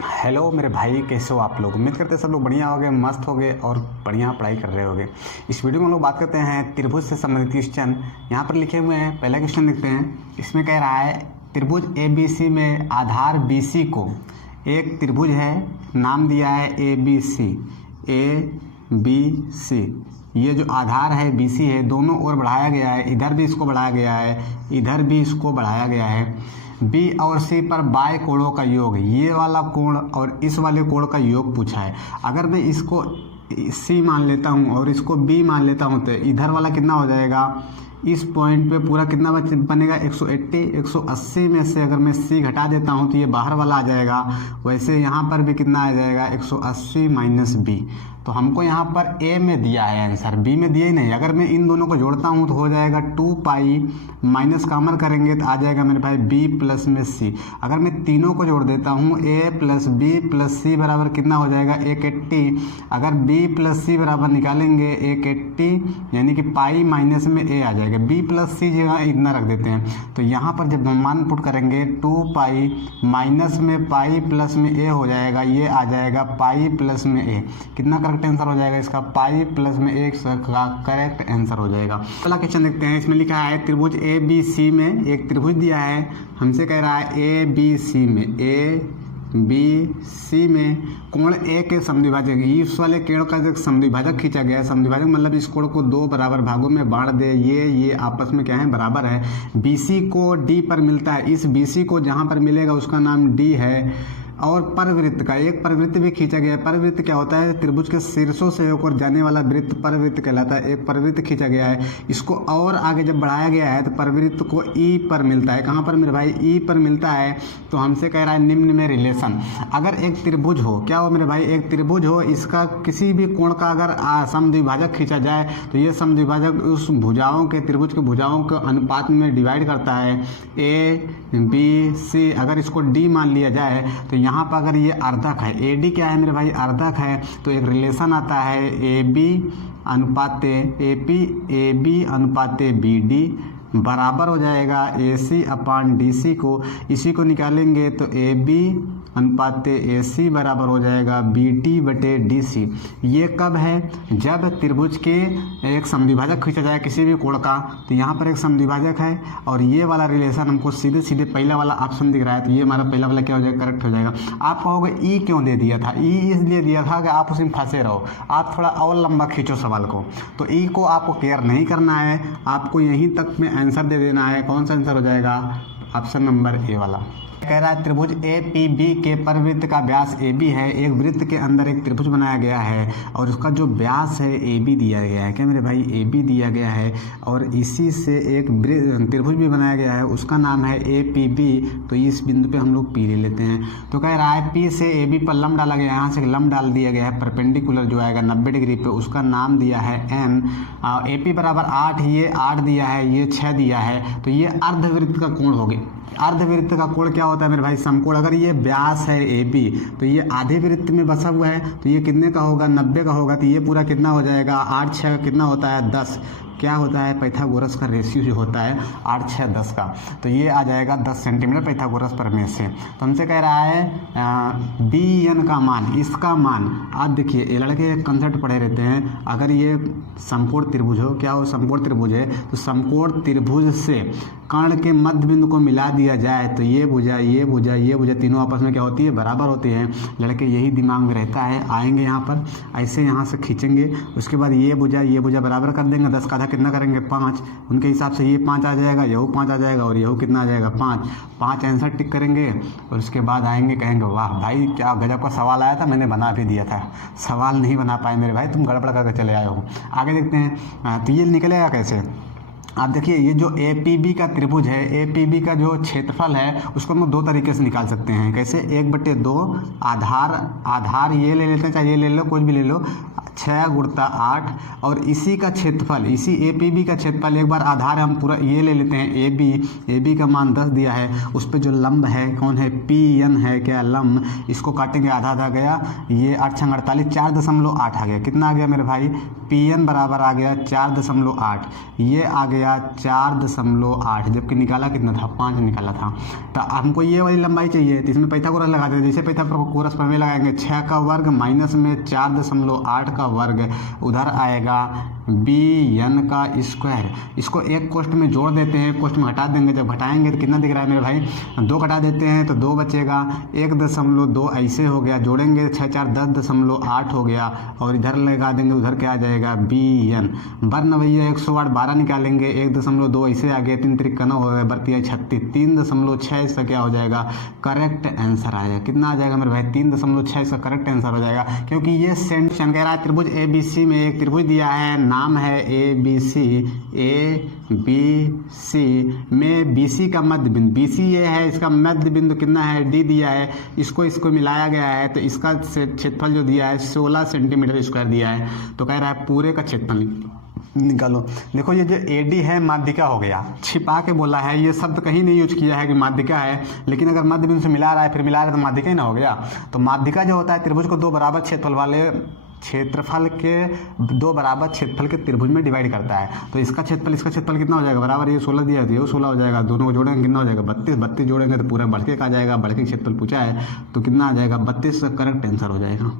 Hello मेरे भाई, कैसे हो आप लोग। उम्मीद करते हैं सब लोग बढ़िया होंगे, मस्त होंगे और बढ़िया पढ़ाई कर रहे होंगे। इस वीडियो में हम लोग बात करते हैं त्रिभुज से संबंधित क्वेश्चन। यहाँ पर लिखे हुए हैं, पहला क्वेश्चन देखते हैं। इसमें कह रहा है त्रिभुज ए बी सी में आधार बी सी को, एक त्रिभुज है, नाम दिया है ए बी सी। ये जो आधार है बी सी है, दोनों ओर बढ़ाया गया है, इधर भी इसको बढ़ाया गया है, इधर भी इसको बढ़ाया गया है। बी और सी पर बाय कोणों का योग, ये वाला कोण और इस वाले कोण का योग पूछा है। अगर मैं इसको सी मान लेता हूँ और इसको बी मान लेता हूँ तो इधर वाला कितना हो जाएगा, इस पॉइंट पे पूरा कितना बनेगा 180 में से अगर मैं सी घटा देता हूँ तो ये बाहर वाला आ जाएगा। वैसे यहाँ पर भी कितना आ जाएगा 180 माइनस बी। तो हमको यहाँ पर ए में दिया है आंसर, बी में दिया ही नहीं। अगर मैं इन दोनों को जोड़ता हूँ तो हो जाएगा 2 पाई, माइनस कॉमन करेंगे तो आ जाएगा मेरे भाई बी प्लस में सी। अगर मैं तीनों को जोड़ देता हूँ ए प्लस बी प्लस सी बराबर कितना हो जाएगा 180। अगर बी प्लस सी बराबर निकालेंगे 180, यानी कि पाई माइनस में ए आ जाएगा। बी प्लस सी जगह इतना रख देते हैं तो यहाँ पर जब हम मान पुट करेंगे 2 पाई माइनस में पाई प्लस में ए हो जाएगा, ये आ जाएगा पाई प्लस में ए। कितना करेक्ट आंसर हो जाएगा इसका, पाई प्लस में ए का करेक्ट आंसर हो जाएगा। अगला क्वेश्चन देखते हैं। इसमें लिखा है त्रिभुज ए बी सी में एक त्रिभुज दिया है, हमसे कह रहा है ए बी सी में कोण ए के समद्विभाजक, इस वाले कोण का जो समद्विभाजक खींचा गया है, समद्विभाजक मतलब इस कोण को दो बराबर भागों में बांट दे। ये आपस में क्या है, बराबर है। बीसी को डी पर मिलता है, इस बीसी को जहाँ पर मिलेगा उसका नाम डी है। और परवृत्त का एक परवृत्त भी खींचा गया है। परवृत्त क्या होता है, त्रिभुज के शीर्षों से होकर जाने वाला वृत्त परवृत्त कहलाता है। एक परवृत्त खींचा गया है, इसको और आगे जब बढ़ाया गया है तो परवृत्त को ई पर मिलता है। कहाँ पर मेरे भाई, ई पर मिलता है। तो हमसे कह रहा है निम्न में रिलेशन। अगर एक त्रिभुज हो, क्या हो मेरे भाई, एक त्रिभुज हो, इसका किसी भी कोण का अगर समद्विभाजक खींचा जाए तो ये समद्विभाजक उस भुजाओं के, त्रिभुज के भुजाओं के अनुपात में डिवाइड करता है। ए बी सी, अगर इसको डी मान लिया जाए तो यहाँ पर अगर ये अर्धक है, ए डी क्या है मेरे भाई, अर्धक है, तो एक रिलेशन आता है ए बी अनुपाते बी डी बराबर हो जाएगा ए सी अपान डी सी को। इसी को निकालेंगे तो ए बी अनुपाते ए सी बराबर हो जाएगा बी टी बटे डी सी। ये कब है, जब त्रिभुज के एक समद्विभाजक खींचा जाए किसी भी कोण का, तो यहाँ पर एक समद्विभाजक है और ये वाला रिलेशन हमको सीधे सीधे पहला वाला ऑप्शन दिख रहा है, तो ये हमारा पहला वाला क्या हो जाएगा, करेक्ट हो जाएगा। आप कहोगे ई क्यों दे दिया था, ई इसलिए दिया था कि आप उसमें फंसे रहो, आप थोड़ा और लंबा खींचो सवाल को। तो ई को आपको केयर नहीं करना है, आपको यहीं तक में आंसर दे देना है। कौन सा आंसर हो जाएगा, ऑप्शन नंबर ए वाला। कह रहा है त्रिभुज ए पी बी के परवृत्त का व्यास ए बी है। एक वृत्त के अंदर एक त्रिभुज बनाया गया है और उसका जो व्यास है ए बी दिया गया है। क्या मेरे भाई, ए बी दिया गया है और इसी से एक त्रिभुज भी बनाया गया है, उसका नाम है ए पी बी। तो इस बिंदु पे हम लोग पी ले लेते हैं। तो कह रहा है पी से ए बी पर लंब डाला गया है, यहाँ से लंब डाल दिया गया है परपेंडिकुलर जो आएगा 90 डिग्री पे, उसका नाम दिया है एन। ए पी बराबर 8, ये 8 दिया है, ये 6 दिया है, तो ये अर्धवृत्त का कोण हो गया। अर्धवृत्त का कोण क्या होता है मेरे भाई, समकोण। अगर ये व्यास है ए बी तो ये आधे वृत्त में बसा हुआ है, तो ये कितने का होगा, 90 का होगा। तो ये पूरा कितना हो जाएगा, 8 6 कितना होता है, 10। क्या होता है, पाइथागोरस का रेशियो जो होता है 8 6 10 का, तो ये आ जाएगा 10 सेंटीमीटर पाइथागोरस प्रमेय से। तो हमसे कह रहा है बी एन का मान, इसका मान। आप देखिए ये लड़के एक कंसेप्ट पढ़े रहते हैं, अगर ये समकोण त्रिभुज हो, क्या हो, समकोण त्रिभुज है, तो समकोण त्रिभुज से कर्ण के मध्य बिंदु को मिला दिया जाए तो ये भुजा तीनों आपस में क्या होती है, बराबर होती हैं। लड़के यही दिमाग में रहता है। आएंगे यहाँ पर, ऐसे यहाँ से खींचेंगे, उसके बाद ये भुजा बराबर कर देंगे, 10 का आधा कितना करेंगे, 5। उनके हिसाब से ये 5 आ जाएगा, यहू 5 आ जाएगा और यहू कितना आ जाएगा, 5 आंसर टिक करेंगे। और उसके बाद आएंगे, कहेंगे वाह भाई क्या गजब का सवाल आया था, मैंने बना भी दिया था। सवाल नहीं बना पाए मेरे भाई, तुम गड़बड़ करके चले आए हो। आगे देखते हैं तो ये निकलेगा कैसे। आप देखिए ये जो ए पी बी का त्रिभुज है, ए पी बी का जो क्षेत्रफल है उसको हम 2 तरीके से निकाल सकते हैं। कैसे, 1/2 आधार ये ले लेते हैं, चाहे ये ले लो, कुछ भी ले लो, 6 × 8 और इसी का क्षेत्रफल, इसी ए पी बी का क्षेत्रफल, एक बार आधार हम पूरा ये ले लेते हैं ए बी का मान 10 दिया है, उस पर जो लंब है कौन है, पी एन है क्या लंब, इसको काटेंगे, आधा आधा गया, ये 8 × 48 4.8 आ गया। कितना आ गया मेरे भाई, पी एन बराबर आ गया 4.8, ये आ गया गया 4.8, जबकि निकाला कितना था 5 निकाला था। तो हमको ये वाली लंबाई चाहिए, तो इसमें पाइथागोरस लगा देते। जैसे पाइथागोरस प्रमेय लगाएंगे 6 का वर्ग माइनस में 4.8 का वर्ग, उधर आएगा bn का स्क्वायर। इसको एक कोष्ठ में जोड़ देते हैं, कोष्ठ में हटा देंगे, जब घटाएंगे तो कितना दिख रहा है मेरे भाई, 2 घटा देते हैं तो 2 बचेगा, 1.2 ऐसे हो गया, जोड़ेंगे 6 4 10.8 हो गया, और इधर लगा देंगे, उधर क्या आ जाएगा bn। बर्न भैया 108 12 निकालेंगे, 1.2 ऐसे आ गया, 3 3 9 हो गया, बरती है 36, 3.6 इसका क्या हो जाएगा, करेक्ट आंसर आएगा। कितना आ जाएगा मेरे भाई, 3.6 इसका करेक्ट आंसर हो जाएगा। क्योंकि ये सेंशन कह रहा है त्रिभुज ABC में एक त्रिभुज दिया है, नाम है ABC में BC का मध्य बिंदु, BC ये है, इसका मध्य बिंदु कितना है, D दिया है, इसको मिलाया गया है, तो इसका क्षेत्रफल जो दिया है 16 सेंटीमीटर स्क्वायर दिया है। तो कह रहा है पूरे का क्षेत्रफल निकालो। देखो ये जो AD है माध्यिका हो गया, छिपा के बोला है, ये शब्द कहीं नहीं यूज किया है कि माध्यिका है, लेकिन अगर मध्य बिंदु से मिला रहा है फिर मिला रहा है तो माध्यिका ही ना हो गया। तो माध्यिका जो होता है त्रिभुज को 2 बराबर क्षेत्रफल वाले क्षेत्रफल के 2 बराबर क्षेत्रफल के त्रिभुज में डिवाइड करता है। तो इसका क्षेत्रफल कितना हो जाएगा, बराबर ये 16 दिया है, ये 16 हो जाएगा, दोनों को जोड़ेंगे कितना हो जाएगा 32 जोड़ेंगे तो पूरा बढ़ के आ जाएगा, बढ़ के क्षेत्रफल पूछा है तो कितना आ जाएगा 32 करेक्ट आंसर हो जाएगा।